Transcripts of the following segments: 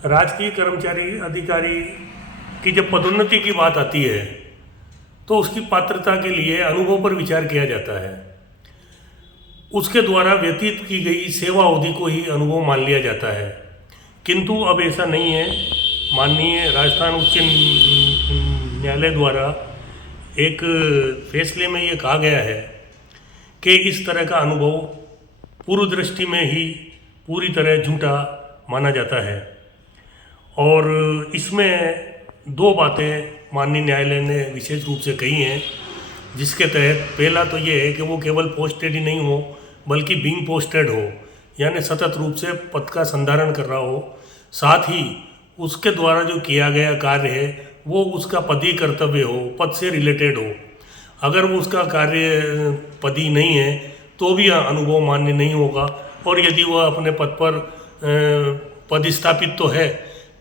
राजकीय कर्मचारी अधिकारी की जब पदोन्नति की बात आती है तो उसकी पात्रता के लिए अनुभव पर विचार किया जाता है। उसके द्वारा व्यतीत की गई सेवा अवधि को ही अनुभव मान लिया जाता है, किंतु अब ऐसा नहीं है। माननीय राजस्थान उच्च न्यायालय द्वारा एक फैसले में ये कहा गया है कि इस तरह का अनुभव पूर्व दृष्टि में ही पूरी तरह झूठा माना जाता है। और इसमें दो बातें माननीय न्यायालय ने विशेष रूप से कही हैं, जिसके तहत पहला तो ये है कि वो केवल पोस्टेड ही नहीं हो बल्कि बीइंग पोस्टेड हो, यानी सतत रूप से पद का संधारण कर रहा हो। साथ ही उसके द्वारा जो किया गया कार्य है वो उसका पदी कर्तव्य हो, पद से रिलेटेड हो। अगर वो उसका कार्य पदी नहीं है तो भी अनुभव मान्य नहीं होगा। और यदि वह अपने पद पर पदस्थापित तो है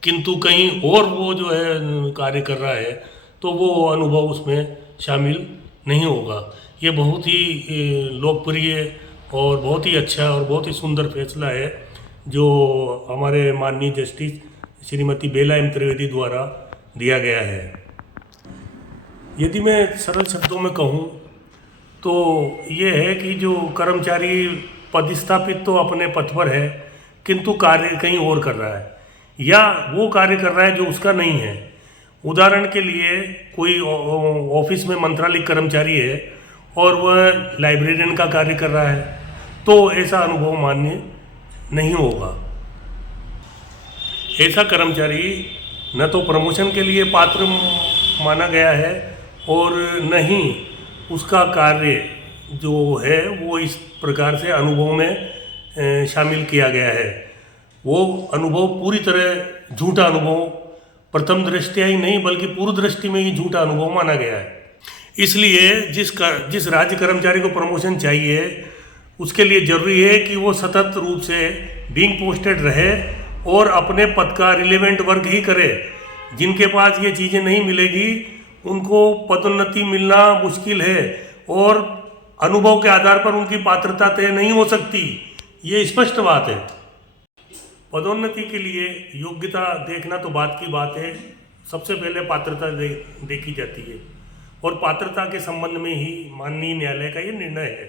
किंतु कहीं और वो जो है कार्य कर रहा है तो वो अनुभव उसमें शामिल नहीं होगा। ये बहुत ही लोकप्रिय और बहुत ही अच्छा और बहुत ही सुंदर फैसला है जो हमारे माननीय जस्टिस श्रीमती बेला एम त्रिवेदी द्वारा दिया गया है। यदि मैं सरल शब्दों में कहूँ तो ये है कि जो कर्मचारी पदस्थापित तो अपने पद पर है किंतु कार्य कहीं और कर रहा है, या वो कार्य कर रहा है जो उसका नहीं है। उदाहरण के लिए कोई ऑफिस में मंत्रालय कर्मचारी है और वह लाइब्रेरियन का कार्य कर रहा है तो ऐसा अनुभव मान्य नहीं होगा। ऐसा कर्मचारी न तो प्रमोशन के लिए पात्र माना गया है और न ही उसका कार्य जो है वो इस प्रकार से अनुभव में शामिल किया गया है। वो अनुभव पूरी तरह झूठा अनुभव प्रथम दृष्टया ही नहीं बल्कि पूर्व दृष्टि में ही झूठा अनुभव माना गया है। इसलिए जिस राज्य कर्मचारी को प्रमोशन चाहिए उसके लिए जरूरी है कि वो सतत रूप से बीइंग पोस्टेड रहे और अपने पद का रिलेवेंट वर्क ही करे। जिनके पास ये चीज़ें नहीं मिलेगी उनको पदोन्नति मिलना मुश्किल है और अनुभव के आधार पर उनकी पात्रता तय नहीं हो सकती। ये स्पष्ट बात है। पदोन्नति के लिए योग्यता देखना तो बात की बात है, सबसे पहले पात्रता देखी जाती है और पात्रता के संबंध में ही माननीय न्यायालय का ये निर्णय है।